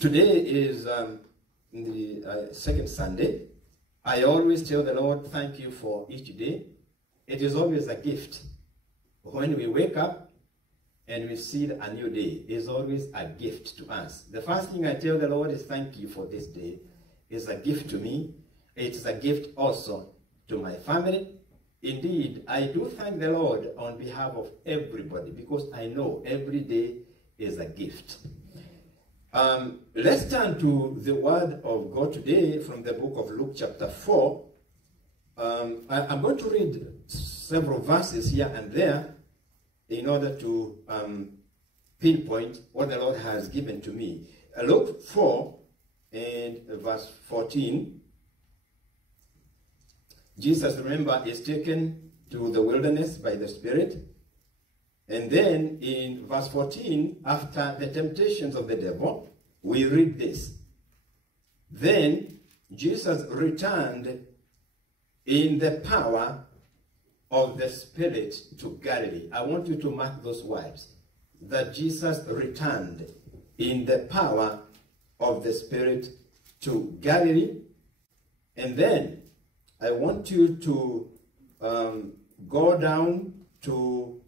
Today is the second Sunday. I always tell the Lord, thank you for each day. It is always a gift. When we wake up and we see a new day, it is always a gift to us. The first thing I tell the Lord is thank you for this day. It's a gift to me. It is a gift also to my family. Indeed, I do thank the Lord on behalf of everybody because I know every day is a gift. Let's turn to the Word of God today from the book of Luke chapter 4. I'm going to read several verses here and there in order to pinpoint what the Lord has given to me. Luke 4 and verse 14. Jesus, remember, is taken to the wilderness by the Spirit. And then in verse 14, after the temptations of the devil, we read this. Then Jesus returned in the power of the Spirit to Galilee. I want you to mark those words. That Jesus returned in the power of the Spirit to Galilee. And then I want you to go down to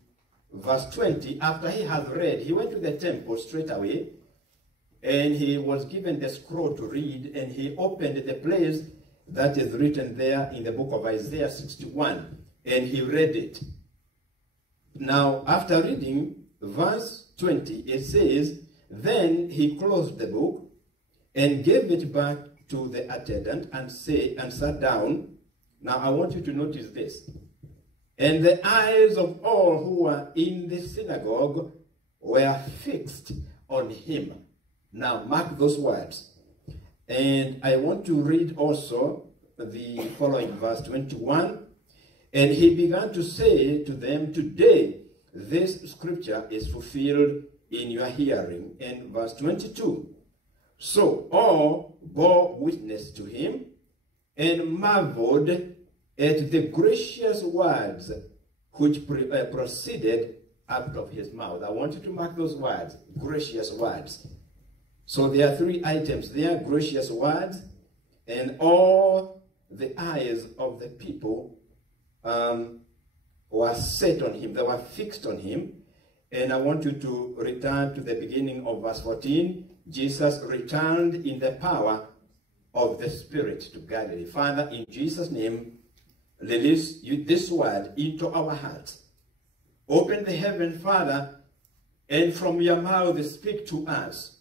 verse 20. After he had read, he went to the temple straight away, and he was given the scroll to read, and he opened the place that is written there in the book of Isaiah 61, and he read it. Now, after reading verse 20, it says, then he closed the book and gave it back to the attendant and sat down. Now, I want you to notice this. And the eyes of all who were in the synagogue were fixed on him. Now, mark those words. And I want to read also the following verse 21. And he began to say to them, today this scripture is fulfilled in your hearing. And verse 22. So all bore witness to him and marveled at the gracious words which proceeded out of his mouth. I want you to mark those words, gracious words. So there are three items there, gracious words, and all the eyes of the people were set on him. They were fixed on him. And I want you to return to the beginning of verse 14. Jesus returned in the power of the Spirit to Galilee. Father, in Jesus' name, release this word into our hearts. Open the heaven, Father, and from your mouth speak to us.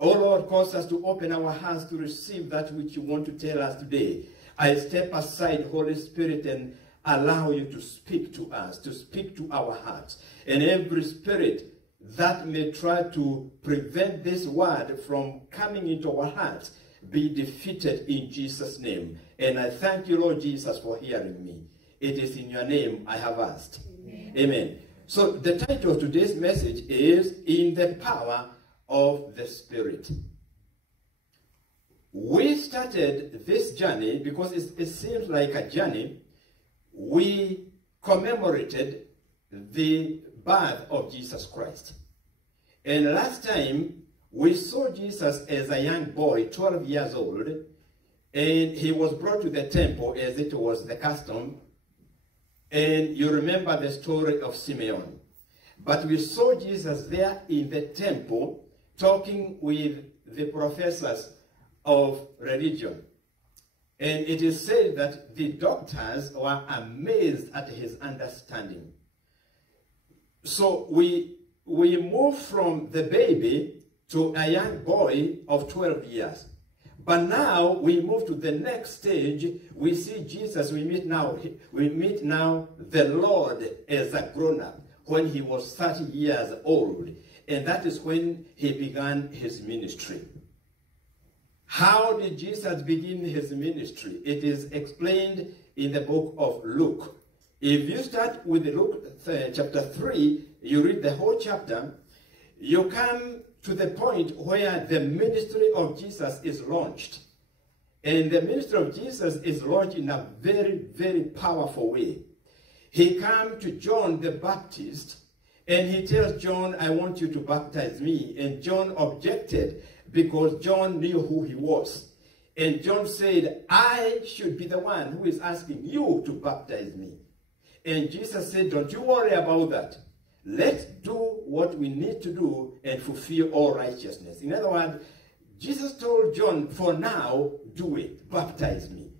Oh Lord, cause us to open our hearts to receive that which you want to tell us today. I step aside, Holy Spirit, and allow you to speak to us, to speak to our hearts. And every spirit that may try to prevent this word from coming into our hearts, be defeated in Jesus' name. And I thank you, Lord Jesus, for hearing me. It is in your name I have asked. Amen. Amen. So the title of today's message is In the Power of the Spirit. We started this journey because it seems like a journey. We commemorated the birth of Jesus Christ. And last time, we saw Jesus as a young boy, 12 years old, and he was brought to the temple as it was the custom. And you remember the story of Simeon. But we saw Jesus there in the temple talking with the professors of religion. And it is said that the doctors were amazed at his understanding. So we move from the baby to a young boy of 12 years. But now we move to the next stage. We see Jesus, we meet now the Lord as a grown-up when he was 30 years old. And that is when he began his ministry. How did Jesus begin his ministry? It is explained in the book of Luke. If you start with Luke chapter 3, you read the whole chapter, you come to the point where the ministry of Jesus is launched. And the ministry of Jesus is launched in a very, very powerful way. He comes to John the Baptist, and he tells John, I want you to baptize me. And John objected because John knew who he was. And John said, I should be the one who is asking you to baptize me. And Jesus said, don't you worry about that. Let's do what we need to do and fulfill all righteousness. In other words, Jesus told John, for now, do it, baptize me.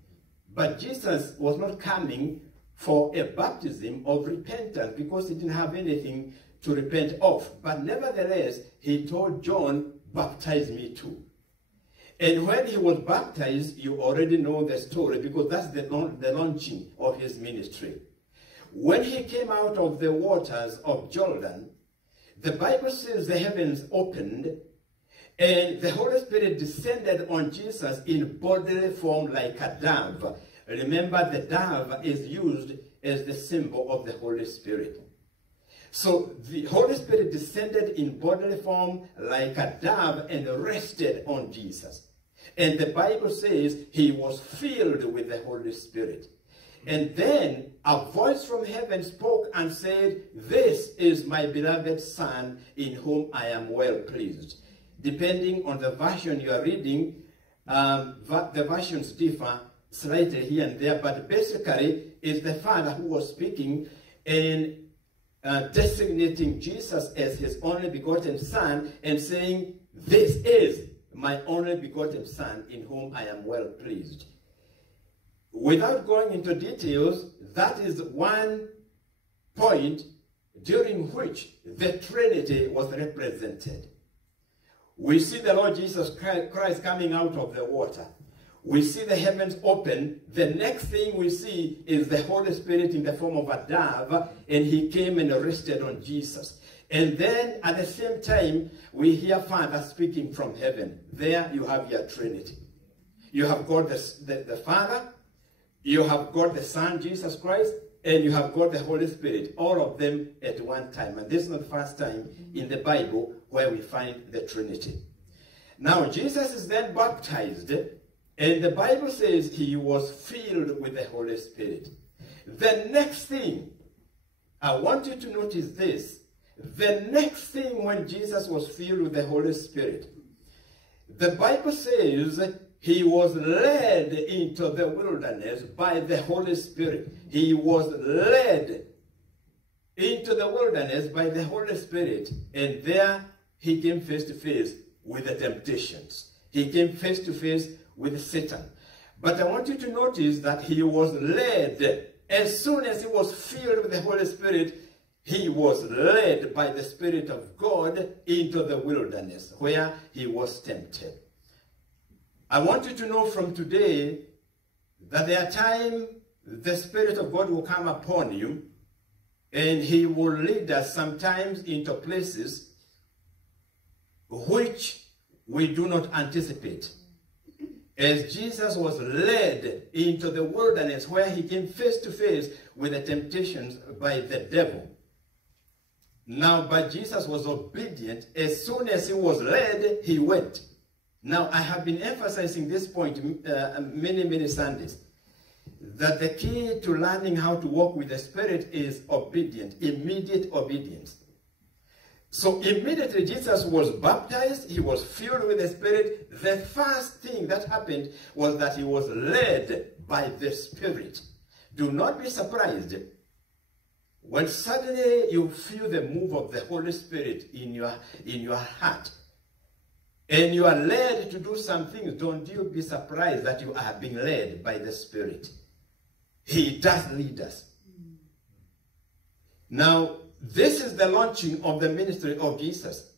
But Jesus was not coming for a baptism of repentance because he didn't have anything to repent of. But nevertheless, he told John, baptize me too. And when he was baptized, you already know the story because that's the launching of his ministry. When he came out of the waters of Jordan, the Bible says the heavens opened and the Holy Spirit descended on Jesus in bodily form like a dove. Remember, the dove is used as the symbol of the Holy Spirit. So the Holy Spirit descended in bodily form like a dove and rested on Jesus. And the Bible says he was filled with the Holy Spirit. And then a voice from heaven spoke and said, this is my beloved Son in whom I am well pleased. Depending on the version you are reading, the versions differ slightly here and there, but basically it's the Father who was speaking and designating Jesus as his only begotten Son and saying, this is my only begotten Son in whom I am well pleased. Without going into details, that is one point during which the Trinity was represented. We see the Lord Jesus Christ coming out of the water. We see the heavens open. The next thing we see is the Holy Spirit in the form of a dove, and he came and rested on Jesus. And then at the same time, we hear Father speaking from heaven. There you have your Trinity. You have got the Father, you have got the Son, Jesus Christ, and you have got the Holy Spirit, all of them at one time. And this is not the first time in the Bible where we find the Trinity. Now, Jesus is then baptized, and the Bible says he was filled with the Holy Spirit. The next thing, I want you to notice this. The next thing when Jesus was filled with the Holy Spirit, the Bible says he was led into the wilderness by the Holy Spirit. He was led into the wilderness by the Holy Spirit. And there he came face to face with the temptations. He came face to face with Satan. But I want you to notice that he was led. As soon as he was filled with the Holy Spirit, he was led by the Spirit of God into the wilderness where he was tempted. I want you to know from today that there are times the Spirit of God will come upon you and he will lead us sometimes into places which we do not anticipate. As Jesus was led into the wilderness where he came face to face with the temptations by the devil. Now, but Jesus was obedient. As soon as he was led, he went. Now, I have been emphasizing this point many Sundays, that the key to learning how to walk with the Spirit is obedience, immediate obedience. So immediately Jesus was baptized, he was filled with the Spirit. The first thing that happened was that he was led by the Spirit. Do not be surprised when suddenly you feel the move of the Holy Spirit in your heart. And you are led to do some things. Don't you be surprised that you are being led by the Spirit. He does lead us. Now, this is the launching of the ministry of Jesus.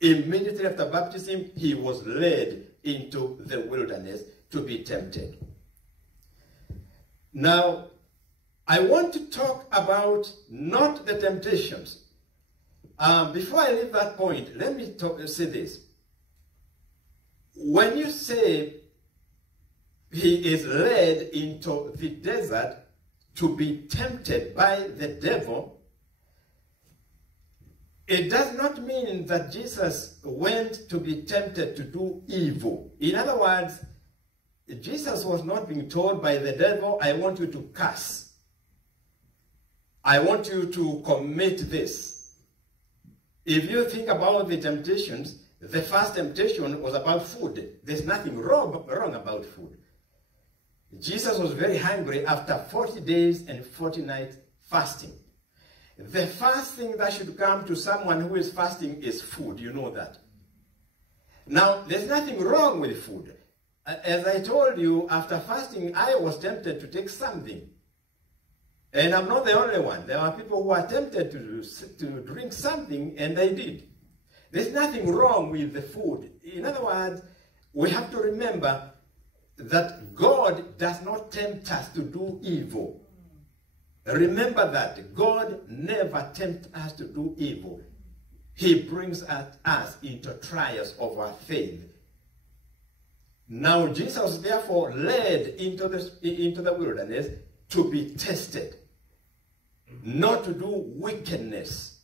Immediately after baptism, he was led into the wilderness to be tempted. Now, I want to talk about not the temptations. Before I leave that point, let me say this. When you say he is led into the desert to be tempted by the devil, it does not mean that Jesus went to be tempted to do evil. In other words, Jesus was not being told by the devil, I want you to curse. I want you to commit this. If you think about the temptations, The first temptation was about food. There's nothing wrong about food. Jesus was very hungry after 40 days and 40 nights fasting. The first thing that should come to someone who is fasting is food. You know that. Now, there's nothing wrong with food. As I told you, after fasting, I was tempted to take something. And I'm not the only one. There are people who are tempted to drink something, and they did. There's nothing wrong with the food. In other words, we have to remember that God does not tempt us to do evil. Remember that. God never tempts us to do evil. He brings us into trials of our faith. Now, Jesus therefore led into the wilderness to be tested, not to do wickedness.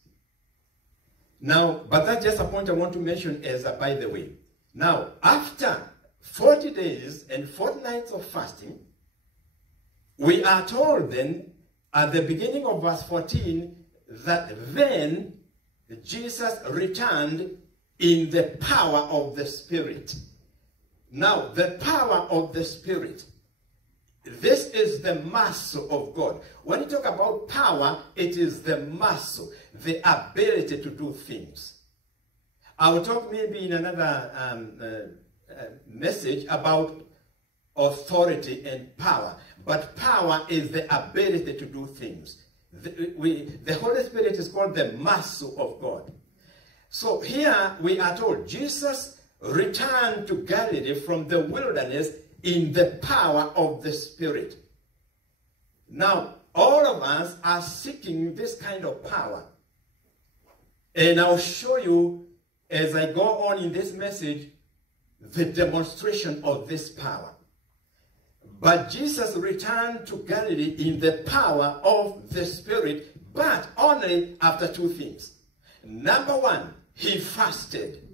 Now, but that's just a point I want to mention as a by the way. Now, after 40 days and 40 nights of fasting, we are told then, at the beginning of verse 14, that then Jesus returned in the power of the Spirit. Now, the power of the Spirit, this is the muscle of God. When you talk about power, it is the muscle, the ability to do things. I will talk maybe in another message about authority and power. But power is the ability to do things. The Holy Spirit is called the muscle of God. So here we are told Jesus returned to Galilee from the wilderness in the power of the Spirit. Now, all of us are seeking this kind of power. And I'll show you, as I go on in this message, the demonstration of this power. But Jesus returned to Galilee in the power of the Spirit, but only after two things. Number one, he fasted.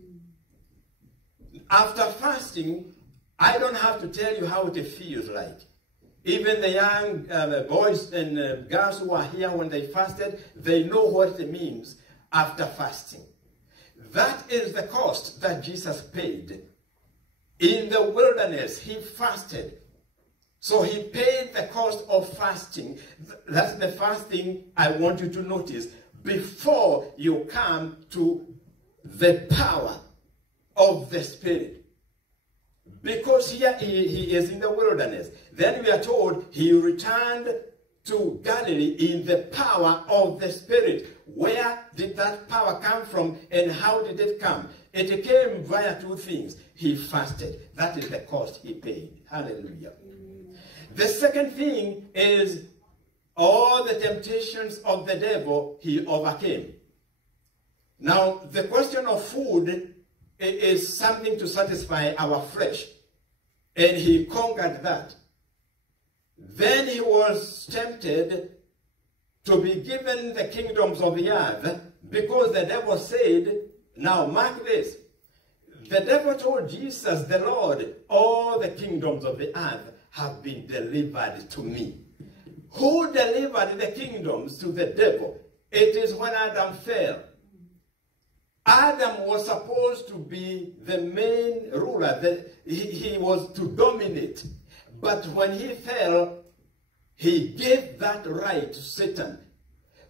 After fasting, I don't have to tell you how it feels like. Even the young boys and girls who are here, when they fasted, they know what it means after fasting. That is the cost that Jesus paid. In the wilderness, he fasted. So he paid the cost of fasting. That's the first thing I want you to notice before you come to the power of the Spirit. Because here he is in the wilderness. Then we are told he returned to Galilee in the power of the Spirit. Where did that power come from and how did it come? It came via two things. He fasted. That is the cost he paid. Hallelujah. The second thing is all the temptations of the devil he overcame. Now, the question of food is something to satisfy our flesh. And he conquered that. Then he was tempted to be given the kingdoms of the earth because the devil said, now mark this, the devil told Jesus, the Lord, all the kingdoms of the earth have been delivered to me. Who delivered the kingdoms to the devil? It is when Adam fell. Adam was supposed to be the main ruler. He was to dominate. But when he fell, he gave that right to Satan.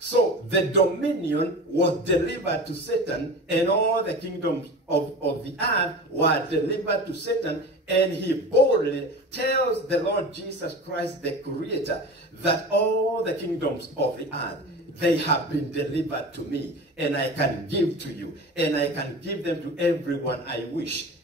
So the dominion was delivered to Satan, and all the kingdoms of the earth were delivered to Satan, and he boldly tells the Lord Jesus Christ, the Creator, that all the kingdoms of the earth, they have been delivered to me, and I can give to you, and I can give them to everyone I wish.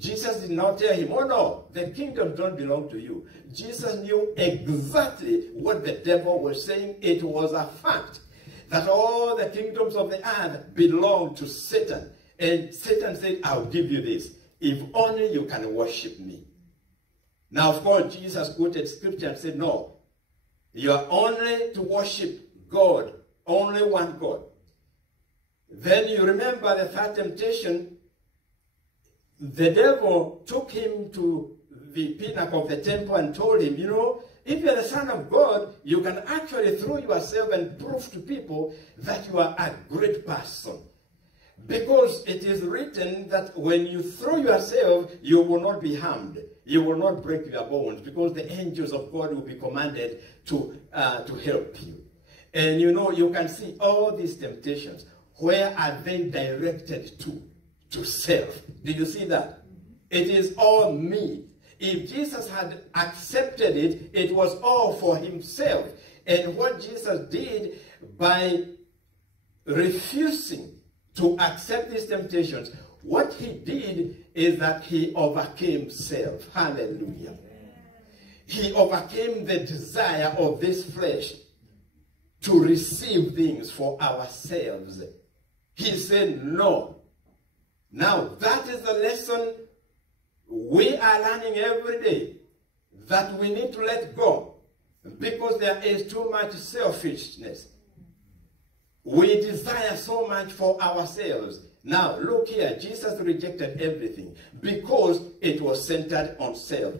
Jesus did not tell him, oh no, the kingdom don't belong to you. Jesus knew exactly what the devil was saying. It was a fact that all the kingdoms of the earth belong to Satan. And Satan said, I'll give you this, if only you can worship me. Now, of course, Jesus quoted scripture and said, no, you are only to worship God, only one God. Then you remember the third temptation. The devil took him to the pinnacle of the temple and told him, you know, if you're the Son of God, you can actually throw yourself and prove to people that you are a great person. Because it is written that when you throw yourself, you will not be harmed. You will not break your bones, because the angels of God will be commanded to help you. And you know, you can see all these temptations. Where are they directed to? To self. Do you see that? It is all me. If Jesus had accepted it, it was all for himself. And what Jesus did by refusing to accept these temptations, what he did is that he overcame self. Hallelujah. He overcame the desire of this flesh to receive things for ourselves. He said no. Now that is the lesson we are learning every day, that we need to let go, because there is too much selfishness. We desire so much for ourselves. Now look here, Jesus rejected everything because it was centered on self.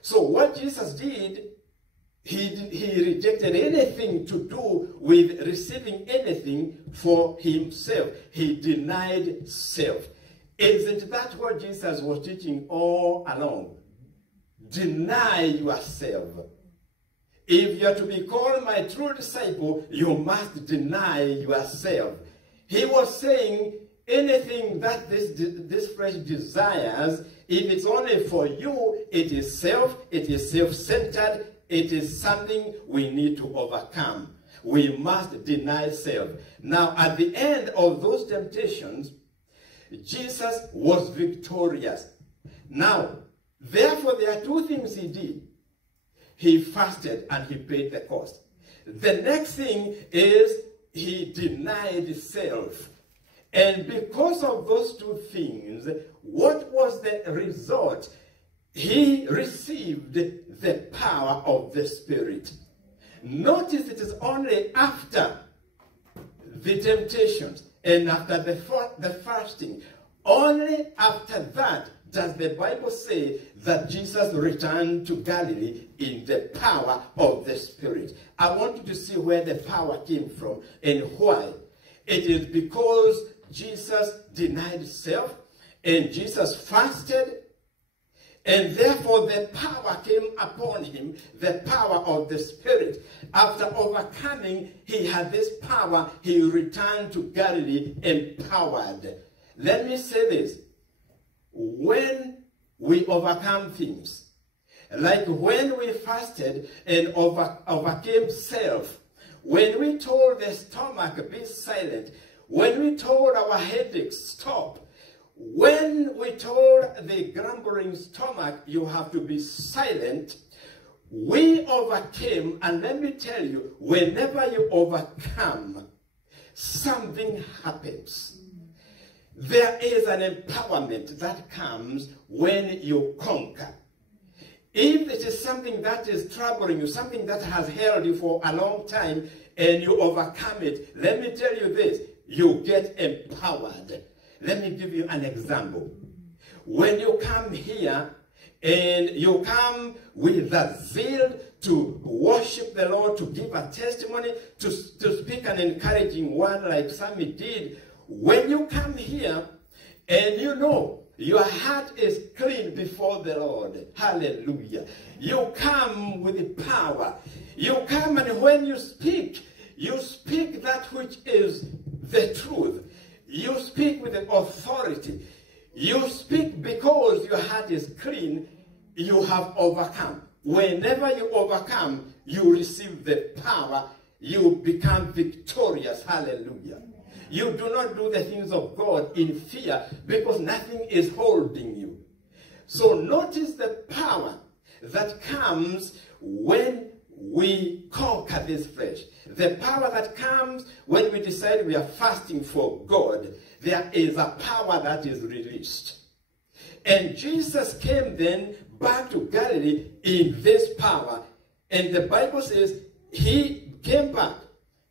So what Jesus did, he rejected anything to do with receiving anything for himself. He denied self. Isn't that what Jesus was teaching all along? Deny yourself. If you are to be called my true disciple, you must deny yourself. He was saying anything that this flesh desires, if it's only for you, it is self-centered, it is something we need to overcome. We must deny self. Now, at the end of those temptations, Jesus was victorious. Now, therefore, there are two things he did. He fasted and he paid the cost. The next thing is he denied self. And because of those two things, what was the result? He received the power of the Spirit. Notice it is only after the temptations and after the fasting, only after that does the Bible say that Jesus returned to Galilee in the power of the Spirit. I want you to see where the power came from and why. It is because Jesus denied self and Jesus fasted, and therefore the power came upon him, the power of the Spirit. After overcoming, he had this power. He returned to Galilee empowered. Let me say this. When we overcome things, like when we fasted and overcame self, when we told the stomach, be silent, when we told our headaches, stop, when we told the grumbling stomach, you have to be silent, we overcame. And let me tell you, whenever you overcome, something happens. There is an empowerment that comes when you conquer. If it is something that is troubling you, something that has held you for a long time, and you overcome it, let me tell you this, you get empowered. Let me give you an example. When you come here and you come with the zeal to worship the Lord, to give a testimony, to speak an encouraging word like Sammy did, when you come here and you know your heart is clean before the Lord, hallelujah, you come with power. You come, and when you speak that which is the truth. You speak with authority. You speak because your heart is clean. You have overcome. Whenever you overcome, you receive the power. You become victorious. Hallelujah. You do not do the things of God in fear, because nothing is holding you. So notice the power that comes when we conquer this flesh. The power that comes when we decide we are fasting for God. There is a power that is released. And Jesus came then back to Galilee in this power. And the Bible says he came back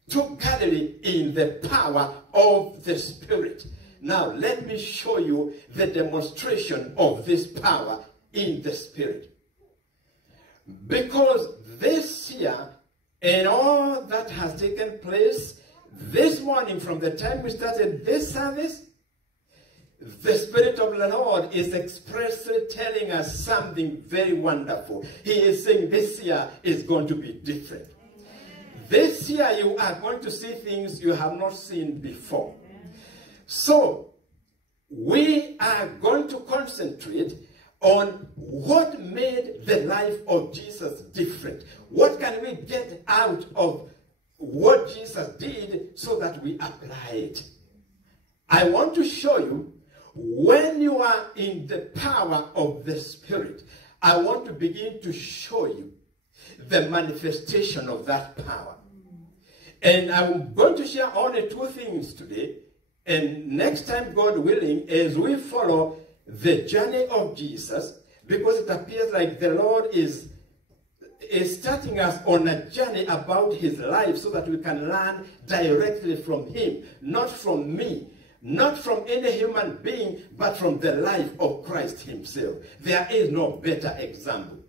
to Galilee in the power of the Spirit. Now let me show you the demonstration of this power in the Spirit. Because this year and all that has taken place this morning from the time we started this service the Spirit of the Lord is expressly telling us something very wonderful. He is saying this year is going to be different. This year you are going to see things you have not seen before. So, we are going to concentrate on what made the life of Jesus different. What can we get out of what Jesus did so that we apply it? I want to show you, when you are in the power of the Spirit, I want to begin to show you the manifestation of that power. And I'm going to share only two things today. And next time, God willing, as we follow the journey of Jesus, because it appears like the Lord is starting us on a journey about his life so that we can learn directly from him, not from me, not from any human being, but from the life of Christ himself. There is no better example.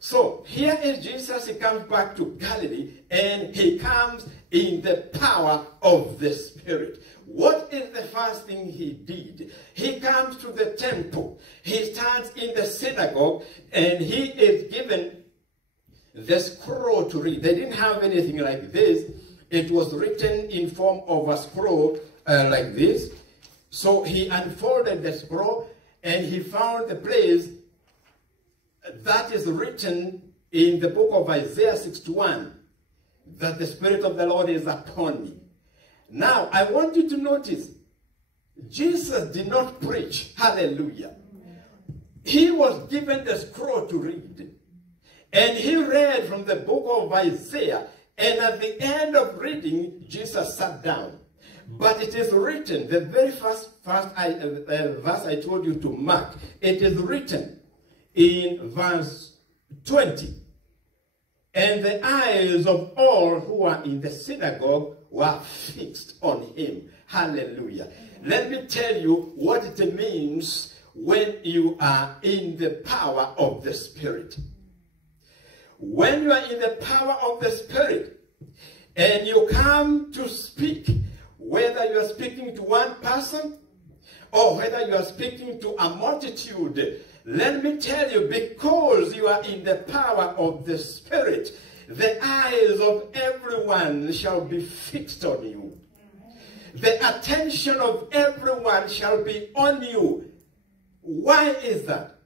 So here is Jesus. He comes back to Galilee, and he comes in the power of the Spirit. What is the first thing he did? He comes to the temple. He stands in the synagogue, and he is given the scroll to read. They didn't have anything like this. It was written in form of a scroll like this. So he unfolded the scroll, and he found the place that is written in the book of Isaiah 61, that the Spirit of the Lord is upon me. Now, I want you to notice, Jesus did not preach. Hallelujah. He was given the scroll to read. And he read from the book of Isaiah. And at the end of reading, Jesus sat down. But it is written, the very first verse I told you to mark, it is written in verse 20. And the eyes of all who were in the synagogue were fixed on him. Hallelujah. Let me tell you what it means when you are in the power of the Spirit. When you are in the power of the Spirit and you come to speak, whether you are speaking to one person or whether you are speaking to a multitude, let me tell you, because you are in the power of the Spirit, the eyes of everyone shall be fixed on you. The attention of everyone shall be on you. Why is that?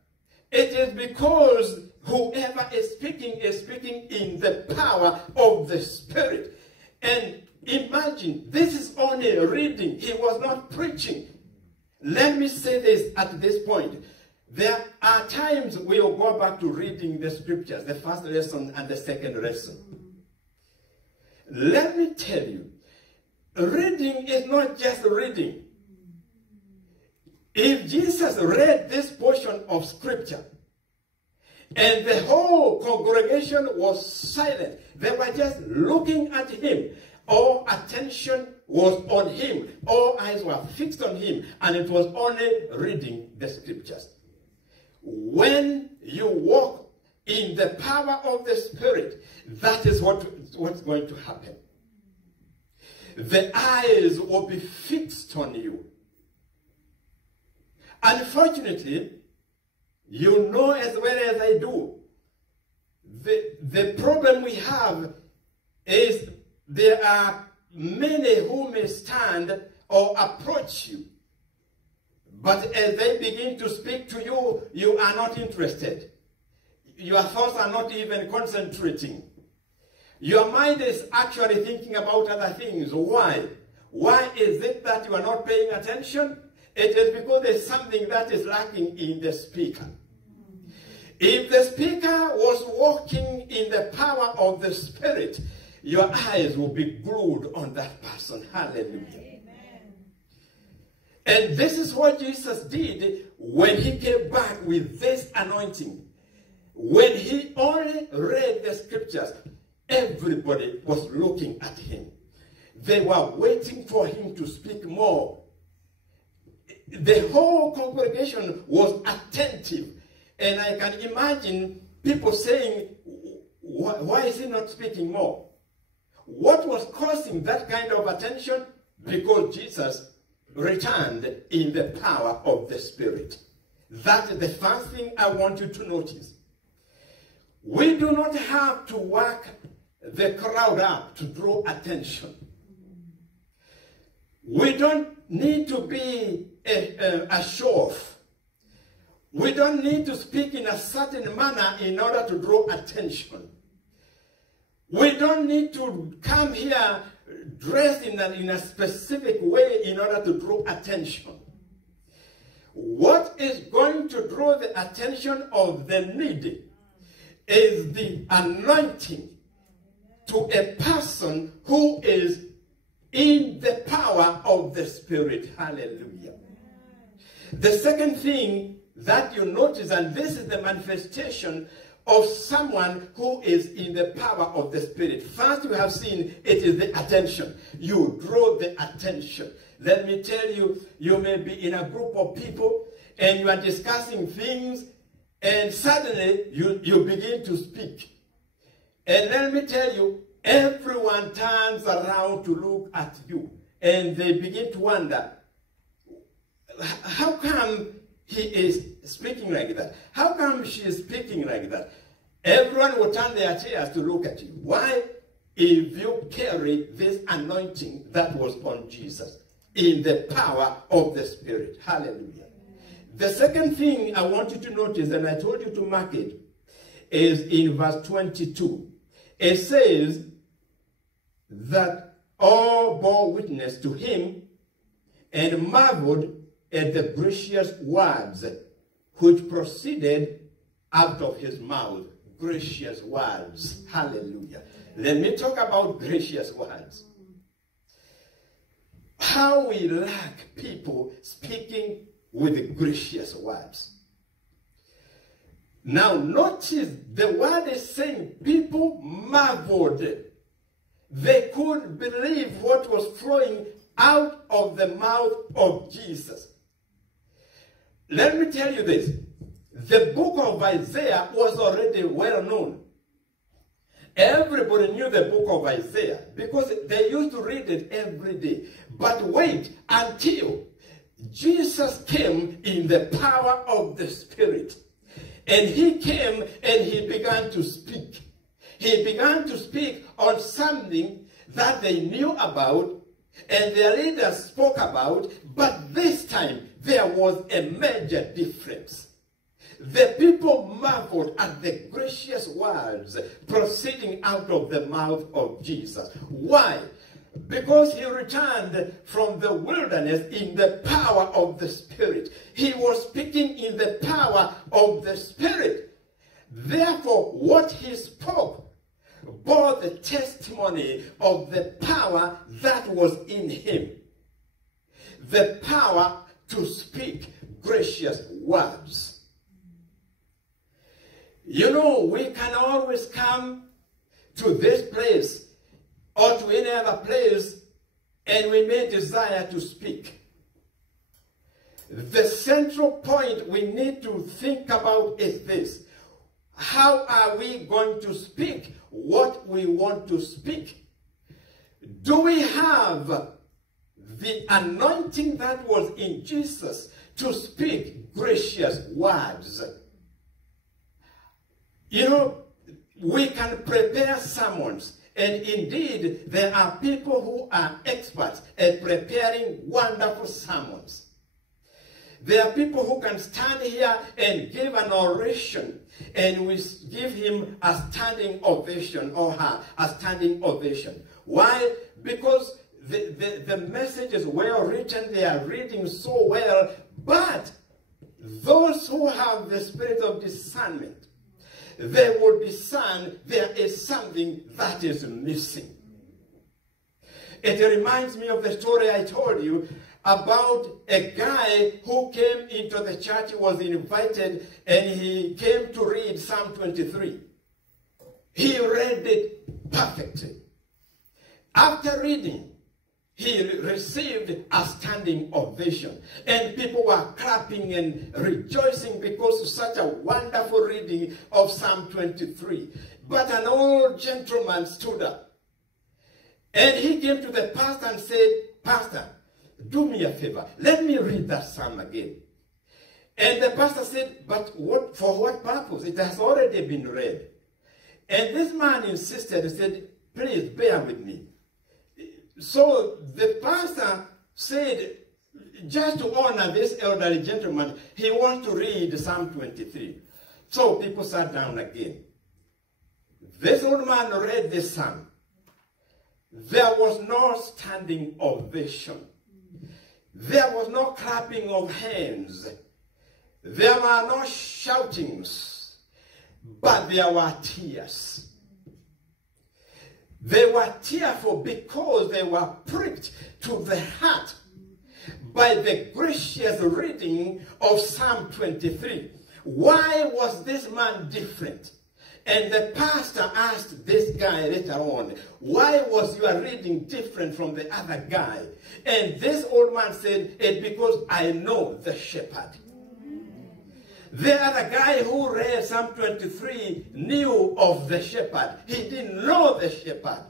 It is because whoever is speaking in the power of the Spirit. And imagine, this is only reading. He was not preaching. Let me say this at this point. There are times we will go back to reading the scriptures, the first lesson and the second lesson. Let me tell you, reading is not just reading. If Jesus read this portion of scripture and the whole congregation was silent, they were just looking at him, all attention was on him, all eyes were fixed on him, and it was only reading the scriptures. When you walk in the power of the Spirit, that is what's going to happen. The eyes will be fixed on you. Unfortunately, you know as well as I do, the problem we have is there are many who may stand or approach you. But as they begin to speak to you, you are not interested. Your thoughts are not even concentrating. Your mind is actually thinking about other things. Why? Why is it that you are not paying attention? It is because there's something that is lacking in the speaker. If the speaker was walking in the power of the Spirit, your eyes will be glued on that person. Hallelujah. And this is what Jesus did when he came back with this anointing. When he only read the scriptures, everybody was looking at him. They were waiting for him to speak more. The whole congregation was attentive. And I can imagine people saying, why is he not speaking more? What was causing that kind of attention? Because Jesus returned in the power of the Spirit. That's the first thing I want you to notice. We do not have to work the crowd up to draw attention. We don't need to be a show-off. We don't need to speak in a certain manner in order to draw attention. We don't need to come here dressed in a specific way in order to draw attention. What is going to draw the attention of the needy is the anointing to a person who is in the power of the Spirit. Hallelujah. The second thing that you notice, and this is the manifestation of someone who is in the power of the Spirit. First, you have seen it is the attention. You draw the attention. Let me tell you, you may be in a group of people and you are discussing things and suddenly you begin to speak. And let me tell you, everyone turns around to look at you and they begin to wonder, how come he is speaking like that? How come she is speaking like that? Everyone will turn their chairs to look at you. Why? If you carry this anointing that was on Jesus in the power of the Spirit. Hallelujah. The second thing I want you to notice, and I told you to mark it, is in verse 22. It says that all bore witness to him and marveled at the gracious words which proceeded out of his mouth. Gracious words. Hallelujah. Let me talk about gracious words. How we lack people speaking with gracious words. Now notice the word is saying people marveled. They couldn't believe what was flowing out of the mouth of Jesus. Let me tell you this. The book of Isaiah was already well known. Everybody knew the book of Isaiah because they used to read it every day. But wait until Jesus came in the power of the Spirit. And he came and he began to speak. He began to speak on something that they knew about and their leaders spoke about, but this time there was a major difference. The people marveled at the gracious words proceeding out of the mouth of Jesus. Why? Because he returned from the wilderness in the power of the Spirit. He was speaking in the power of the Spirit. Therefore, what he spoke bore the testimony of the power that was in him. The power to speak gracious words. You know, we can always come to this place or to any other place and we may desire to speak. The central point we need to think about is this. How are we going to speak what we want to speak? Do we have the anointing that was in Jesus to speak gracious words? You know, we can prepare sermons, and indeed there are people who are experts at preparing wonderful sermons. There are people who can stand here and give an oration, and we give him a standing ovation or her a standing ovation. Why? Because the message is well written, they are reading so well, but those who have the spirit of discernment, they will discern there is something that is missing. It reminds me of the story I told you about a guy who came into the church, was invited, and he came to read Psalm 23. He read it perfectly. After reading, he received a standing ovation. And people were clapping and rejoicing because of such a wonderful reading of Psalm 23. But an old gentleman stood up. And he came to the pastor and said, "Pastor, do me a favor. Let me read that psalm again. And the pastor said, but for what purpose? It has already been read. And this man insisted and said, please bear with me. So the pastor said, just to honor this elderly gentleman, he wants to read Psalm 23. So people sat down again. This old man read this psalm. There was no standing ovation. There was no clapping of hands. There were no shoutings, but there were tears. They were tearful because they were pricked to the heart by the gracious reading of Psalm 23. Why was this man different? And the pastor asked this guy later on, why was your reading different from the other guy? And this old man said, it's because I know the shepherd. The other guy who read Psalm 23 knew of the shepherd. He didn't know the shepherd.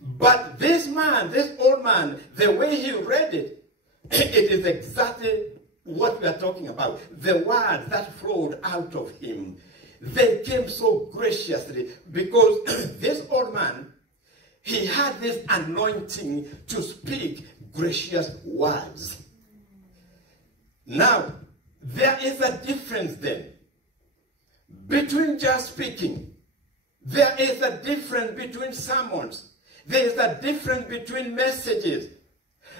But this man, this old man, the way he read it, it is exactly what we are talking about. The words that flowed out of him, they came so graciously because this old man, he had this anointing to speak gracious words. Now, there is a difference then between just speaking. There is a difference between sermons. There is a difference between messages.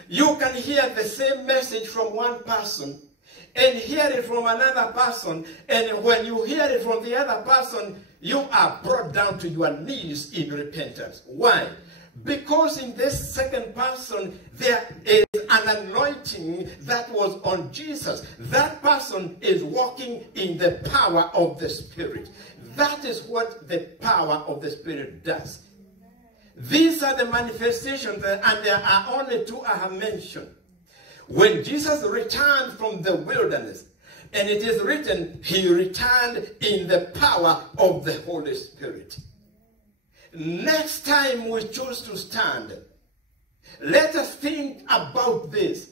You can hear the same message from one person and hear it from another person, and when you hear it from the other person, you are brought down to your knees in repentance. Why? Because in this second person, there is an anointing that was on Jesus. That person is walking in the power of the Spirit. That is what the power of the Spirit does. These are the manifestations, and there are only two I have mentioned. When Jesus returned from the wilderness, and it is written, he returned in the power of the Holy Spirit. Next time we choose to stand, let us think about this.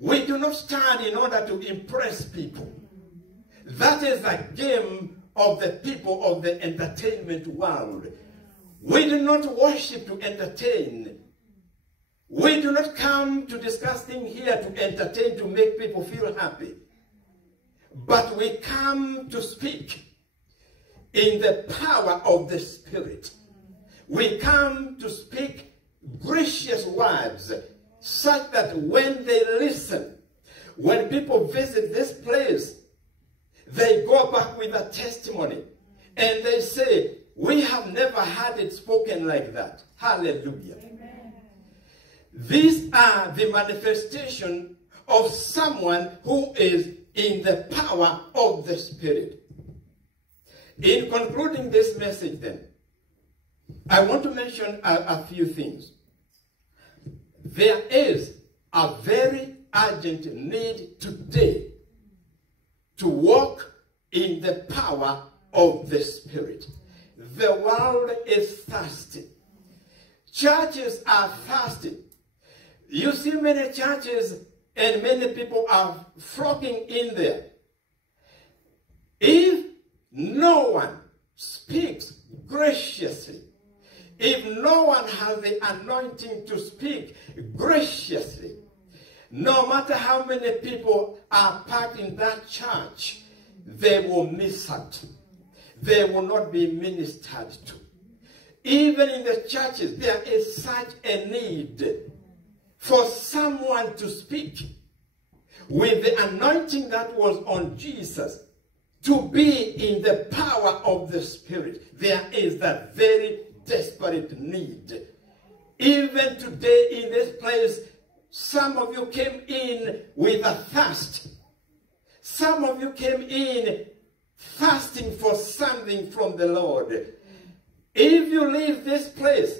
We do not stand in order to impress people. That is a game of the people of the entertainment world. We do not worship to entertain. We do not come to discuss things here to entertain, to make people feel happy. But we come to speak in the power of the Spirit. We come to speak gracious words such that when they listen, when people visit this place, they go back with a testimony and they say, we have never had it spoken like that. Hallelujah. Amen. These are the manifestation of someone who is in the power of the Spirit. In concluding this message then, I want to mention a few things. There is a very urgent need today to walk in the power of the Spirit. The world is thirsty. Churches are thirsty. You see many churches and many people are flocking in there. If no one speaks graciously, if no one has the anointing to speak graciously, no matter how many people are packed in that church, they will miss out. They will not be ministered to. Even in the churches, there is such a need for someone to speak with the anointing that was on Jesus, to be in the power of the Spirit. There is that very desperate need. Even today in this place, some of you came in with a thirst. Some of you came in fasting for something from the Lord. If you leave this place,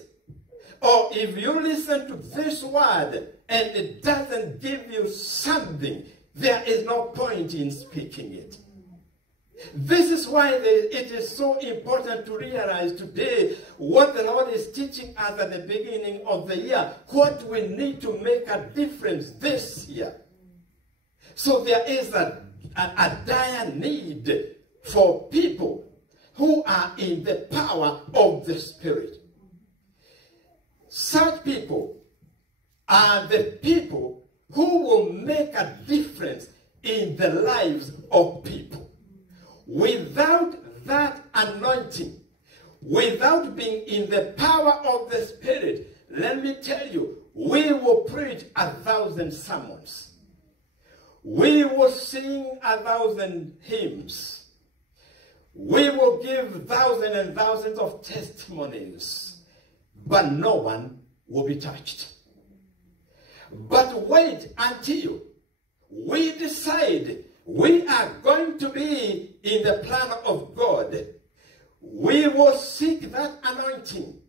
or if you listen to this word and it doesn't give you something, there is no point in speaking it. This is why it is so important to realize today what the Lord is teaching us at the beginning of the year, what we need to make a difference this year. So there is a dire need for people who are in the power of the Spirit. Such people are the people who will make a difference in the lives of people. Without that anointing, without being in the power of the Spirit, let me tell you, we will preach 1,000 sermons. We will sing 1,000 hymns. We will give thousands and thousands of testimonies, but no one will be touched. But wait until we decide we are going to be in the plan of God. We will seek that anointing.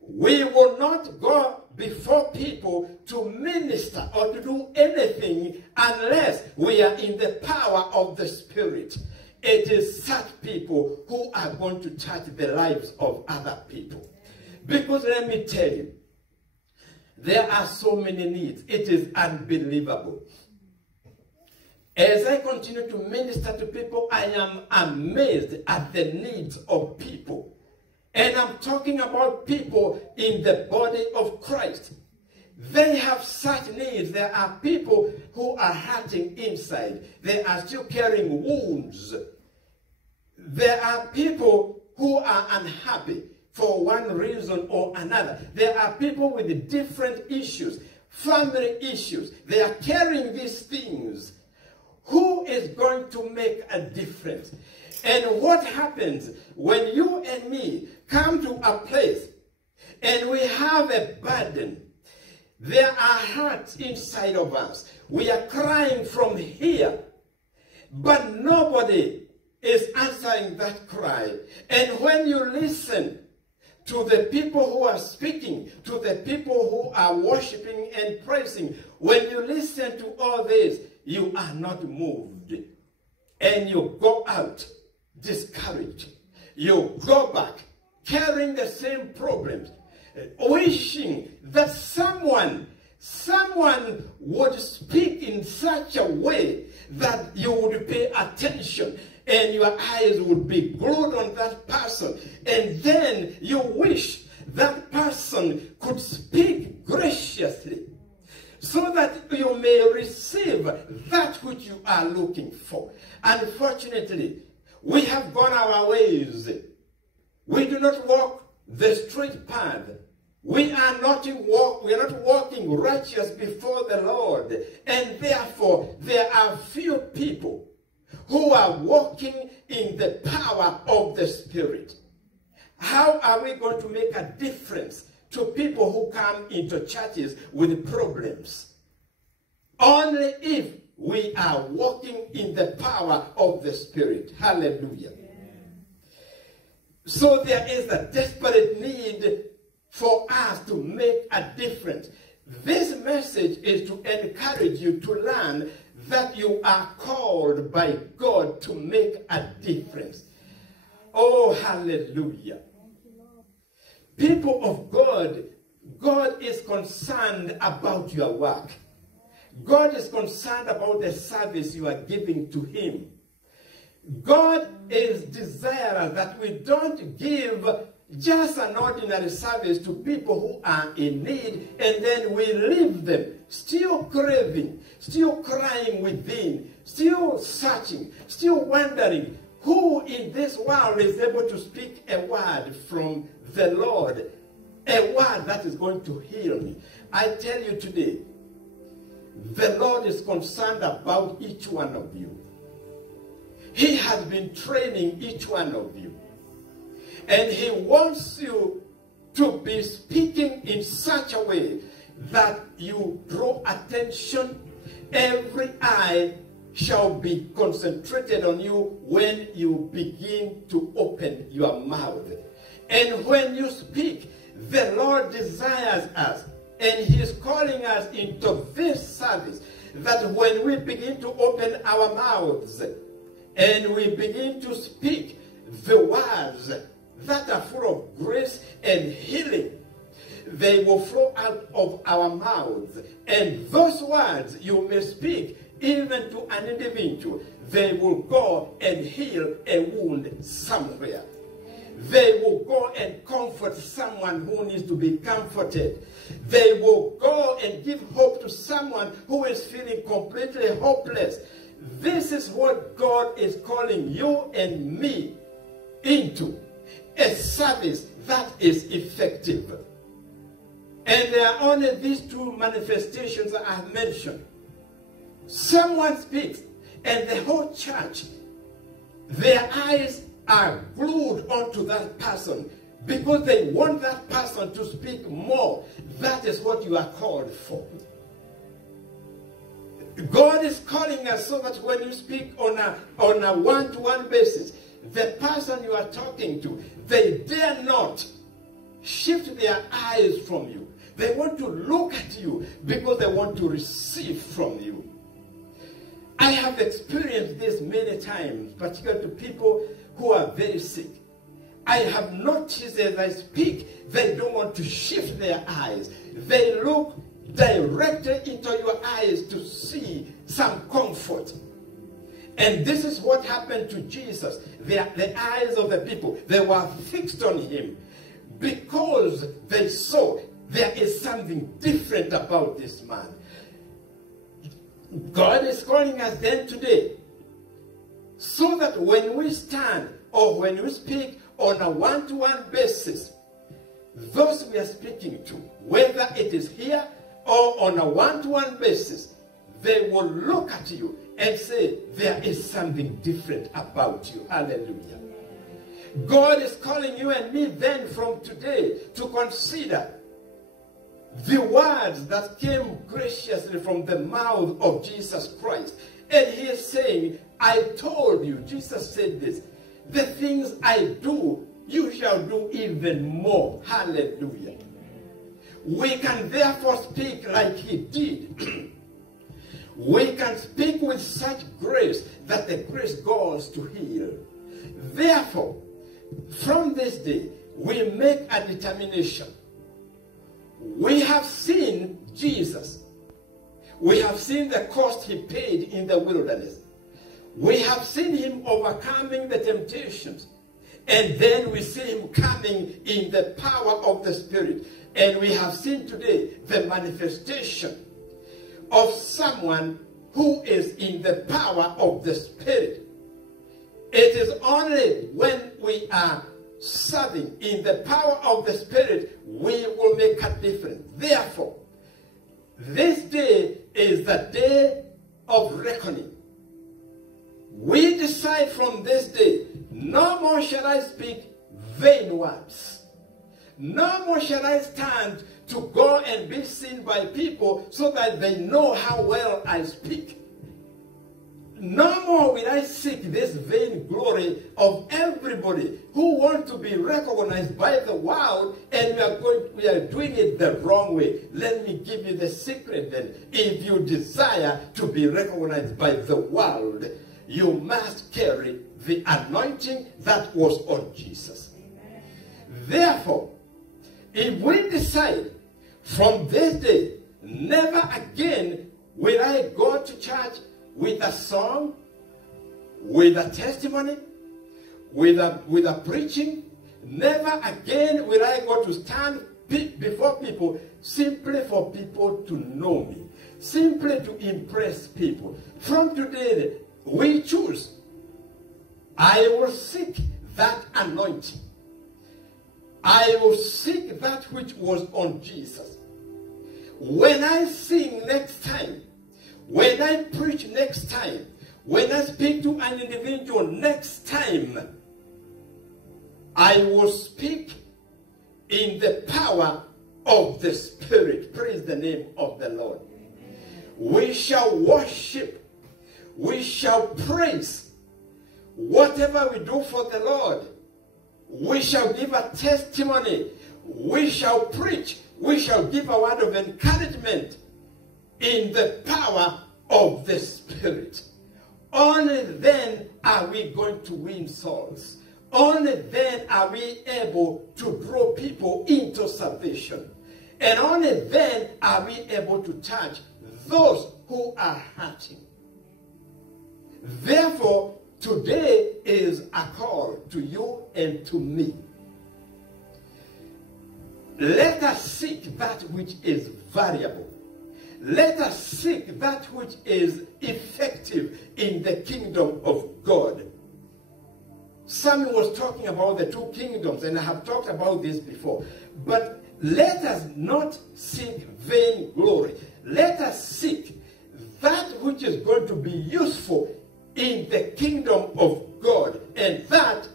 We will not go before people to minister or to do anything unless we are in the power of the Spirit. It is such people who are going to touch the lives of other people. Because let me tell you, there are so many needs. It is unbelievable. As I continue to minister to people, I am amazed at the needs of people. And I'm talking about people in the body of Christ. They have such needs. There are people who are hurting inside. They are still carrying wounds. There are people who are unhappy for one reason or another. There are people with different issues, family issues. They are carrying these things. Who is going to make a difference? And what happens when you and me come to a place and we have a burden? There are hearts inside of us. We are crying from here, but nobody is answering that cry. And when you listen to the people who are speaking, to the people who are worshiping and praising, when you listen to all this, you are not moved. And you go out discouraged. You go back carrying the same problems, wishing that someone would speak in such a way that you would pay attention and your eyes would be glued on that person. And then you wish that person could speak graciously, so that you may receive that which you are looking for. Unfortunately, we have gone our ways. We do not walk the straight path. We are not walking righteous before the Lord. And therefore, there are few people who are walking in the power of the Spirit. How are we going to make a difference to people who come into churches with problems? Only if we are walking in the power of the Spirit. Hallelujah. So there is a desperate need for us to make a difference. This message is to encourage you to learn that you are called by God to make a difference. Oh, hallelujah. People of God, God is concerned about your work. God is concerned about the service you are giving to Him. God is desirous that we don't give just an ordinary service to people who are in need and then we leave them still craving, still crying within, still searching, still wondering who in this world is able to speak a word from the Lord, a word that is going to heal me. I tell you today, the Lord is concerned about each one of you. He has been training each one of you. And He wants you to be speaking in such a way that you draw attention. Every eye shall be concentrated on you when you begin to open your mouth. And when you speak, the Lord desires us, and He is calling us into this service, that when we begin to open our mouths and we begin to speak the words that are full of grace and healing, they will flow out of our mouths. And those words you may speak even to an individual. They will go and heal a wound somewhere. They will go and comfort someone who needs to be comforted. They will go and give hope to someone who is feeling completely hopeless. This is what God is calling you and me into. A service that is effective. And there are only these two manifestations that I have mentioned. Someone speaks, and the whole church, their eyes are glued onto that person because they want that person to speak more. That is what you are called for. God is calling us so that when you speak on a one-to-one basis, the person you are talking to, they dare not shift their eyes from you. They want to look at you because they want to receive from you. I have experienced this many times, particularly to people who are very sick. I have noticed as I speak, they don't want to shift their eyes. They look directly into your eyes to see some comfort. And this is what happened to Jesus. The eyes of the people, they were fixed on him because they saw there is something different about this man. God is calling us then today so that when we stand or when we speak on a one-to-one basis, those we are speaking to, whether it is here or on a one-to-one basis, they will look at you and say, there is something different about you. Hallelujah. God is calling you and me then from today to consider the words that came graciously from the mouth of Jesus Christ. And he is saying, I told you, Jesus said this, the things I do, you shall do even more. Hallelujah. We can therefore speak like he did. We can speak with such grace that the grace goes to heal. Therefore, from this day, we make a determination. We have seen Jesus. We have seen the cost he paid in the wilderness. We have seen him overcoming the temptations. And then we see him coming in the power of the Spirit. And we have seen today the manifestation of someone who is in the power of the Spirit. It is only when we are serving in the power of the Spirit, we will make a difference. Therefore, this day is the day of reckoning. We decide from this day, no more shall I speak vain words. No more shall I stand to go and be seen by people so that they know how well I speak. No more will I seek this vain glory of everybody who wants to be recognized by the world, and we are doing it the wrong way. Let me give you the secret then. If you desire to be recognized by the world, you must carry the anointing that was on Jesus. Amen. Therefore, if we decide from this day, never again will I go to church with a song, with a testimony, with a preaching, never again will I go to stand before people simply for people to know me, simply to impress people. From today, we choose. I will seek that anointing. I will seek that which was on Jesus. When I sing next time, when I preach next time, when I speak to an individual next time, I will speak in the power of the Spirit. Praise the name of the Lord. We shall worship. We shall praise. Whatever we do for the Lord, we shall give a testimony. We shall preach. We shall give a word of encouragement in the power of the Spirit. only then are we going to win souls. Only then are we able to draw people into salvation. And only then are we able to touch those who are hurting. Therefore, today is a call to you and to me. Let us seek that which is valuable. Let us seek that which is effective in the kingdom of God. Samuel was talking about the two kingdoms, and I have talked about this before. But let us not seek vain glory. Let us seek that which is going to be useful in the kingdom of God, and that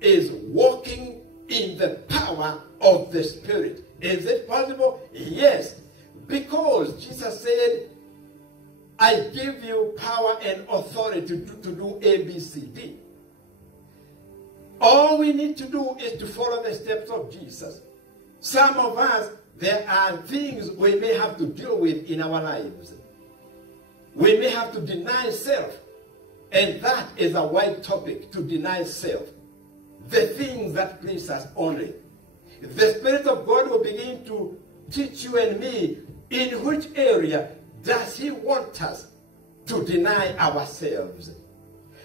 is walking in the power of the Spirit. Is it possible? Yes. Because Jesus said, I give you power and authority to do A, B, C, D. All we need to do is to follow the steps of Jesus. Some of us, there are things we may have to deal with in our lives. We may have to deny self. And that is a wide topic, to deny self. The things that please us only. The Spirit of God will begin to teach you and me in which area does He want us to deny ourselves.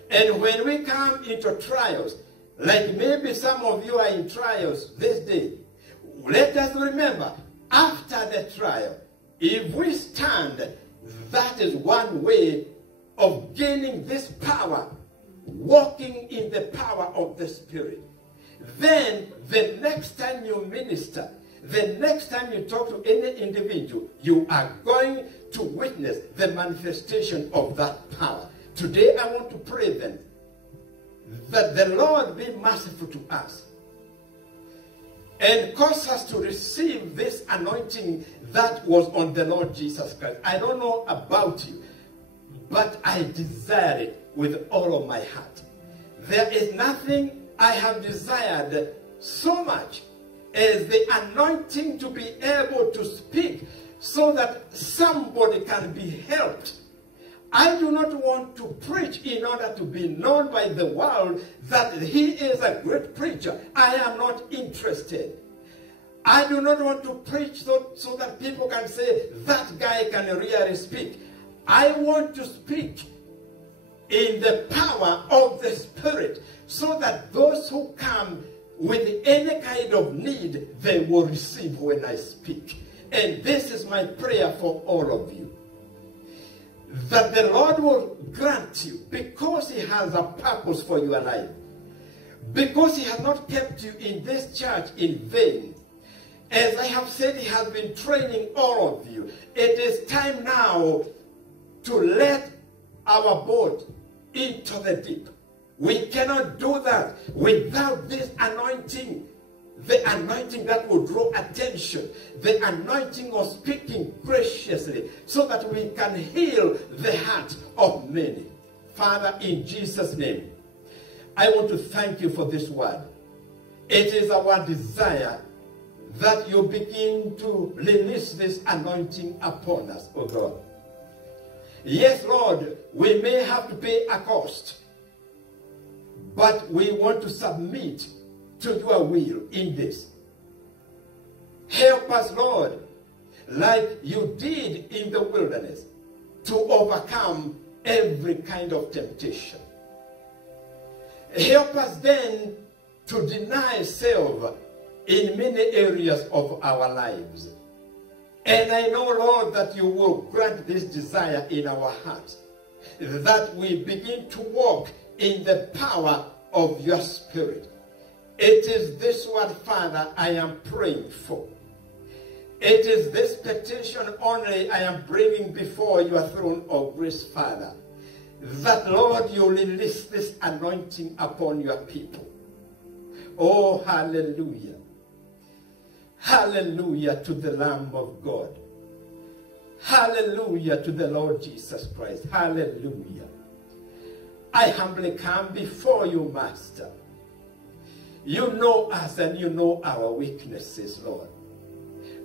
And when we come into trials, like maybe some of you are in trials this day, let us remember, after the trial, if we stand, that is one way of gaining this power, walking in the power of the Spirit. Then, the next time you minister, the next time you talk to any individual, you are going to witness the manifestation of that power. Today, I want to pray then that the Lord be merciful to us and cause us to receive this anointing that was on the Lord Jesus Christ. I don't know about you, but I desire it with all of my heart. There is nothing I have desired so much as the anointing to be able to speak so that somebody can be helped. I do not want to preach in order to be known by the world that he is a great preacher. I am not interested. I do not want to preach so that people can say, that guy can really speak. I want to speak in the power of the Spirit so that those who come with any kind of need, they will receive when I speak. And this is my prayer for all of you. That the Lord will grant you, because He has a purpose for your life. Because He has not kept you in this church in vain. As I have said, He has been training all of you. It is time now to let our boat into the deep. We cannot do that without this anointing. The anointing that will draw attention. The anointing of speaking graciously so that we can heal the heart of many. Father, in Jesus' name, I want to thank you for this word. It is our desire that you begin to release this anointing upon us, oh God. Yes, Lord, we may have to pay a cost, but we want to submit to your will in this. Help us, Lord, like you did in the wilderness, to overcome every kind of temptation. Help us then to deny self in many areas of our lives. And I know, Lord, that you will grant this desire in our hearts, that we begin to walk in the power of your Spirit. It is this word, Father, I am praying for. It is this petition only I am bringing before your throne of grace, Father, that, Lord, you release this anointing upon your people. Oh, hallelujah. Hallelujah to the Lamb of God. Hallelujah to the Lord Jesus Christ. Hallelujah. I humbly come before you, Master. You know us and you know our weaknesses, Lord.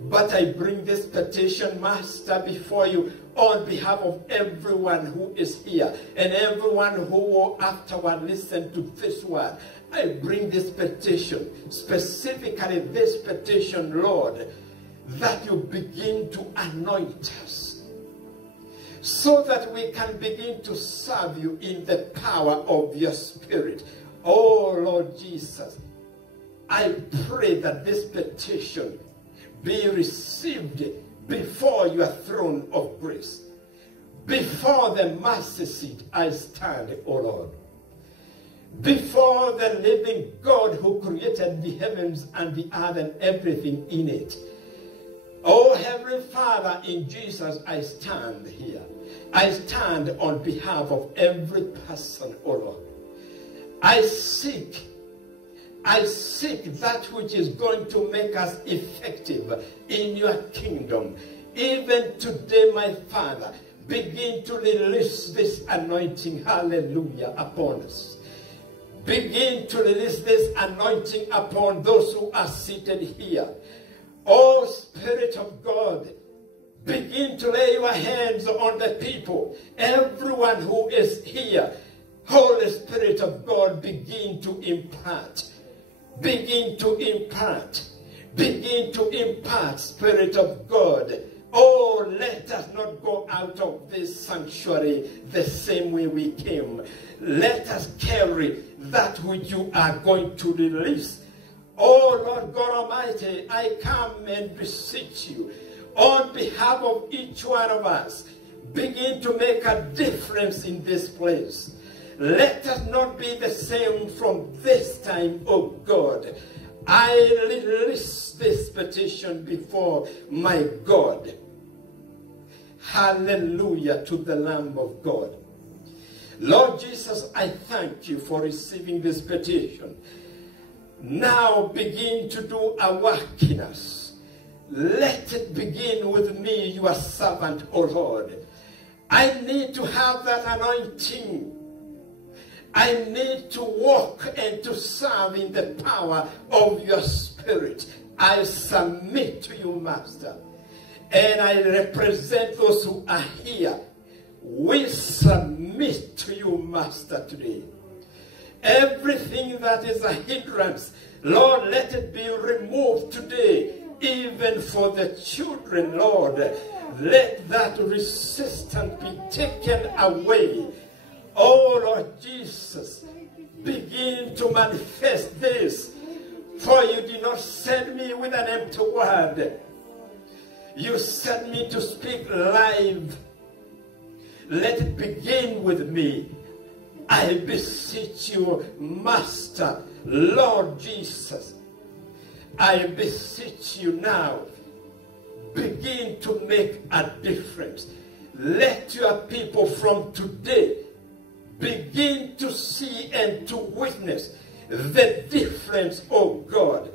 But I bring this petition, Master, before you on behalf of everyone who is here and everyone who will afterward listen to this word. I bring this petition, specifically this petition, Lord, that you begin to anoint us so that we can begin to serve you in the power of your Spirit. Oh, Lord Jesus, I pray that this petition be received before your throne of grace. Before the mercy seat I stand, O Lord. Before the living God who created the heavens and the earth and everything in it. Oh, Heavenly Father, in Jesus I stand here. I stand on behalf of every person, O Lord. I seek that which is going to make us effective in your kingdom. Even today, my Father, begin to release this anointing, hallelujah, upon us. Begin to release this anointing upon those who are seated here. Oh, Spirit of God, begin to lay your hands on the people, everyone who is here. Holy Spirit of God, begin to impart. Begin to impart. Begin to impart, Spirit of God. Oh, let us not go out of this sanctuary the same way we came. Let us carry that which you are going to release. Oh, Lord God Almighty, I come and beseech you on behalf of each one of us. Begin to make a difference in this place. Let us not be the same from this time, oh God. I release this petition before my God. Hallelujah to the Lamb of God. Lord Jesus, I thank you for receiving this petition. Now begin to do a work in us. Let it begin with me, your servant, O Lord. I need to have that anointing. I need to walk and to serve in the power of your Spirit. I submit to you, Master. And I represent those who are here. We submit to you, Master, today. Everything that is a hindrance, Lord, let it be removed today. Even for the children, Lord, let that resistance be taken away. Oh, Lord Jesus, begin to manifest this. For you did not send me with an empty word. You sent me to speak live. Let it begin with me. I beseech you, Master, Lord Jesus. I beseech you now. Begin to make a difference. Let your people from today begin to see and to witness the difference, oh God,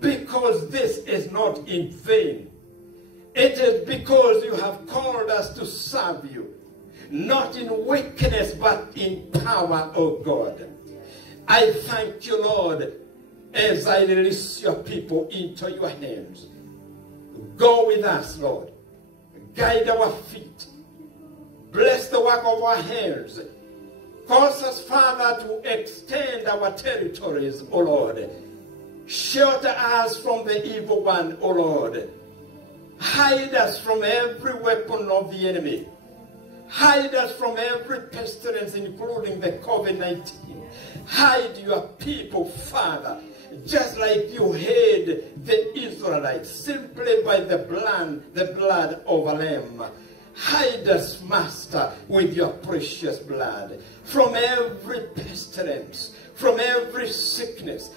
because this is not in vain. It is because you have called us to serve you, not in weakness, but in power, oh God. I thank you, Lord, as I release your people into your hands. Go with us, Lord. Guide our feet. Bless the work of our hands. Cause us, Father, to extend our territories, O Lord. Shelter us from the evil one, O Lord. Hide us from every weapon of the enemy. Hide us from every pestilence, including the COVID-19. Hide your people, Father, just like you hid the Israelites, simply by the blood of a lamb. Hide us, Master, with your precious blood, from every pestilence, from every sickness,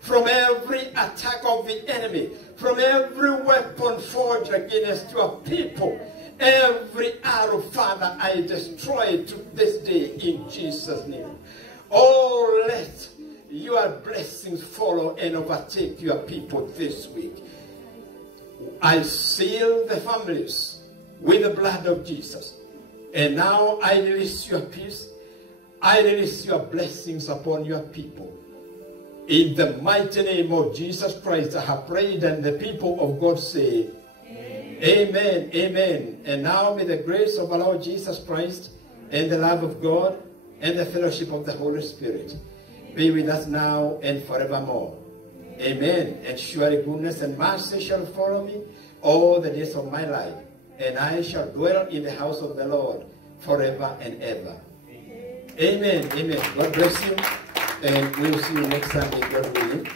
from every attack of the enemy, from every weapon forged against your people. Every arrow, Father, I destroy it to this day in Jesus' name. Oh, let your blessings follow and overtake your people this week. I seal the families with the blood of Jesus. And now I release your peace. I release your blessings upon your people. In the mighty name of Jesus Christ, I have prayed, and the people of God say, Amen, amen. And now may the grace of our Lord Jesus Christ and the love of God and the fellowship of the Holy Spirit be with us now and forevermore. Amen. And surely goodness and mercy shall follow me all the days of my life, and I shall dwell in the house of the Lord forever and ever. Amen. Amen. God bless you, and we'll see you next Sunday, God willing.